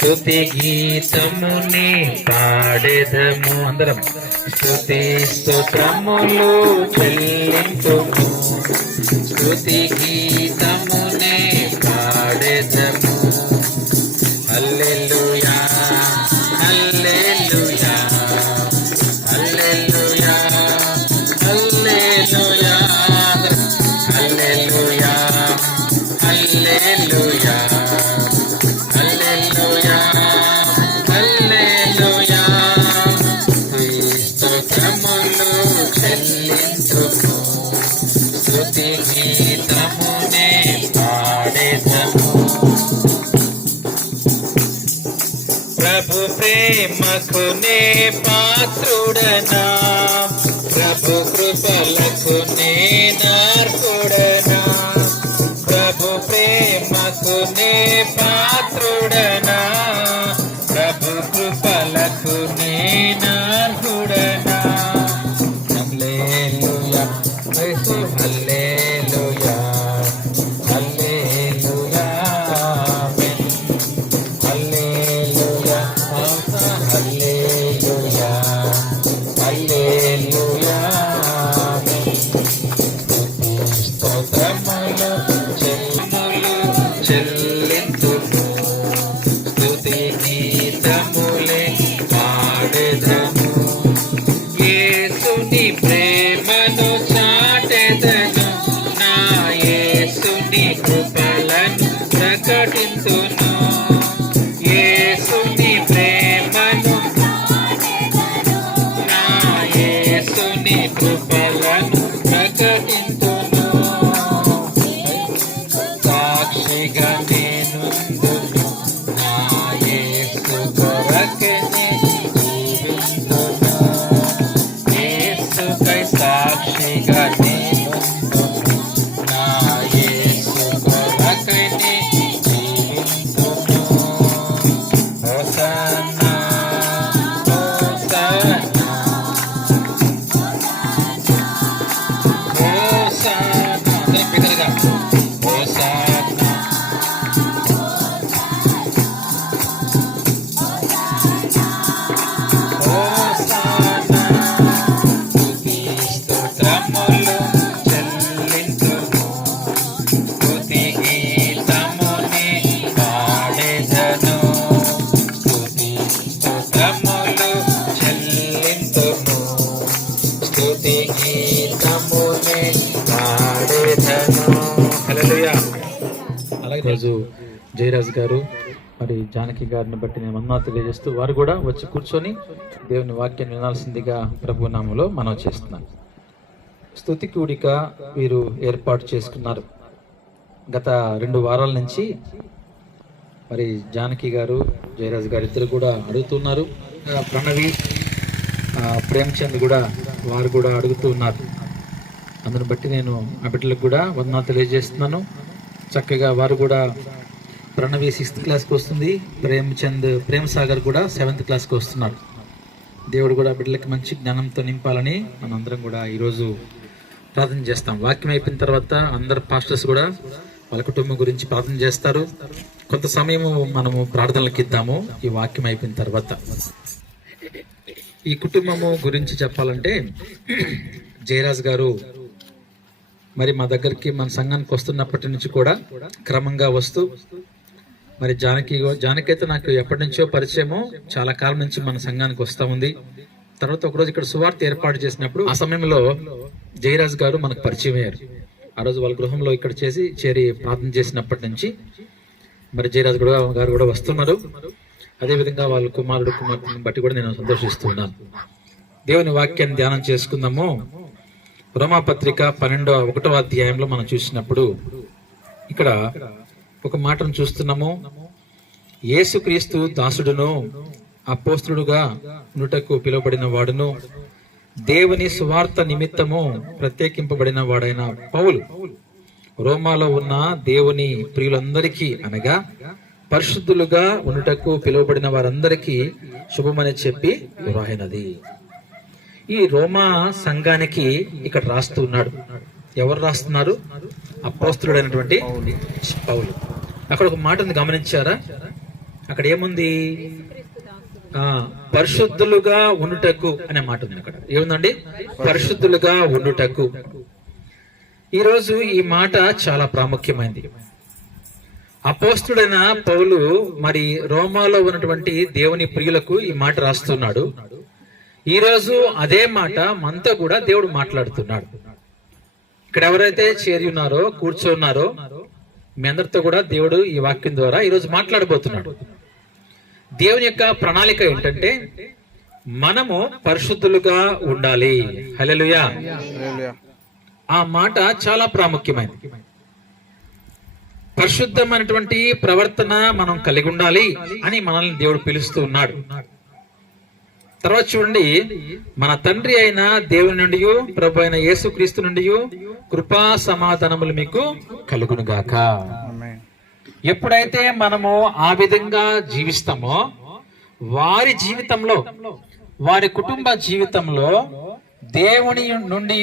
స్తుతి గీతముని పాడెదము. అందరం స్తుతి స్తోత్రములు చెల్లింతుము. స్తుతి గీతముని పాడెదము. హల్లెలూయా హల్లెలూయా హల్లెలూయా హల్లెలూయా హల్లెలూయా హల్లెలూయా హల్లెలూయా హల్లెలూయా. స్తోత్రములు చెల్లింతుము. స్తుతి గీతమునే పాడెదము. ప్రభు ప్రేమకు నే పాత్రుడనా, ప్రభు కృపలకు నే నార్పుడనా. ప్రభు ప్రేమకు నే పాత్రుడనా, ప్రభు కృపలకు నే నార్పుడనా. హల్లెలూయా హల్లెలూయా హల్లెలూయా హల్లెలూయా హల్లెలూయా హల్లెలూయా. స్తోత్రములు చెల్లింతుము. స్తుతి గీతములే పాడెదము. యేసుని ప్రేమను చాటెదను, నా యేసుని కృపలను ప్రకటింతును. యేసుని ప్రేమను, నా యేసుని కృపలను ప్రకటింతును. సాక్షిగా నేనుందును, నా యేసు కొరకనే జీవింతును. యేసుకై సాక్షిగా నేనుందును, నా యేసు కొరకనే జీవింతును. హోసన్నా హోసన్నా హోసన్నా. అందరం బిగ్గరగా హోసన్నా హోసన్నా. స్తుతి స్తోత్రములు చెల్లింతుము. స్తుతి గీతముని పాడెదను. స్తుతి స్తోత్రములు చెల్లింతుము. స్తుతి గీతముని పాడెదను. హల్లెలూయా. అలాగే రోజు జయరాజు గారు మరి జానకి గారిని బట్టి నేను వందనాలు తెలియజేస్తూ వారు కూడా వచ్చి కూర్చొని దేవుని వాక్యాన్ని వినాల్సిందిగా ప్రభు నామములో మనం చేస్తున్నాను. స్తుతి కూడిక వీరు ఏర్పాటు చేసుకున్నారు. గత 2 వారాల నుంచి మరి జానకి గారు జయరాజు గారు ఇద్దరు కూడా అడుగుతున్నారు. ప్రణవి ప్రేమ్చంద్ కూడా వారు కూడా అడుగుతూ ఉన్నారు. అందుని బట్టి నేను ఆ బిడ్డలకు కూడా వందనాలు తెలియజేస్తున్నాను. చక్కగా వారు కూడా ప్రణవి 6th క్లాస్కి వస్తుంది, ప్రేమ్ సాగర్ కూడా 7th క్లాస్కి వస్తున్నాడు. దేవుడు కూడా బిడ్డలకి మంచి జ్ఞానంతో నింపాలని మనందరం కూడా ఈరోజు ప్రార్థన చేస్తాం. వాక్యం అయిపోయిన తర్వాత అందరు పాస్టర్స్ కూడా వాళ్ళ కుటుంబం గురించి ప్రార్థన చేస్తారు. కొంత సమయము మనము ప్రార్థనలకు ఇద్దాము ఈ వాక్యం అయిపోయిన తర్వాత. ఈ కుటుంబము గురించి చెప్పాలంటే జయరాజ్ గారు మరి మా దగ్గరికి మన సంఘానికి వస్తున్నప్పటి నుంచి కూడా క్రమంగా వస్తూ మరి జానకి అయితే నాకు ఎప్పటి నుంచో పరిచయమో, చాలా కాలం నుంచి మన సంఘానికి వస్తూ ఉంది. తర్వాత ఒకరోజు ఇక్కడ సువార్త ఏర్పాటు చేసినప్పుడు ఆ సమయంలో జయరాజ్ గారు మనకు పరిచయం అయ్యారు. ఆ రోజు వాళ్ళ గృహంలో ఇక్కడ చేరి ప్రార్థన చేసినప్పటి నుంచి మరి జయరాజ్ గారు కూడా వస్తున్నారు. అదేవిధంగా వాళ్ళ కుమార్తెని బట్టి కూడా నేను సంతోషిస్తున్నాను. దేవుని వాక్యాన్ని ధ్యానం చేసుకుందాము. రోమాపత్రిక 12వ అధ్యాయంలో మనం చూసినప్పుడు ఇక్కడ ఒక మాటను చూస్తున్నాము. యేసుక్రీస్తు దాసుడును అపోస్తలుడుగా నుటకు పిలువబడిన వాడును దేవుని సువార్త నిమిత్తము ప్రత్యేకింపబడిన వాడైన పౌలు రోమాలో ఉన్న దేవుని ప్రియులందరికీ అనగా పరిశుద్ధులుగా ఉండుటకు పిలువబడిన వారందరికీ శుభమని చెప్పి వ్రాయినది. ఈ రోమా సంఘానికి ఇక్కడ రాస్తూ ఉన్నాడు. ఎవరు రాస్తున్నారు? అపోస్తలుడైనటువంటి పౌలు. అక్కడ ఒక మాటను గమనించారా? అక్కడ ఏముంది? పరిశుద్ధులుగా ఉండుటకు అనే మాట ఉంది. అక్కడ ఏముందండి? పరిశుద్ధులుగా ఉండుటకు. ఈరోజు ఈ మాట చాలా ప్రాముఖ్యమైనది. అపోస్తుడైన పౌలు మరి రోమాలో ఉన్నటువంటి దేవుని ప్రియులకు ఈ మాట రాస్తున్నాడు. ఈరోజు అదే మాట మనతో కూడా దేవుడు మాట్లాడుతున్నాడు. ఇక్కడ ఎవరైతే చేరి ఉన్నారో, కూర్చోన్నారో, మీ అందరితో కూడా దేవుడు ఈ వాక్యం ద్వారా ఈరోజు మాట్లాడబోతున్నాడు. దేవుని యొక్క ప్రణాళిక ఏంటంటే మనము పరిశుద్ధులుగా ఉండాలి. హల్లెలూయా. ఆ మాట చాలా ప్రాముఖ్యమైనది. పరిశుద్ధమైనటువంటి ప్రవర్తన మనం కలిగి ఉండాలి అని మనల్ని దేవుడు పిలుస్తూ ఉన్నాడు. తర్వాత చూడండి, మన తండ్రి అయిన దేవుని నుండి, ప్రభు అయిన యేసుక్రీస్తు నుండి కృపా సమాధానములు మీకు కలుగునుగాక. ఎప్పుడైతే మనము ఆ విధంగా జీవిస్తామో వారి జీవితంలో, వారి కుటుంబ జీవితంలో దేవుని నుండి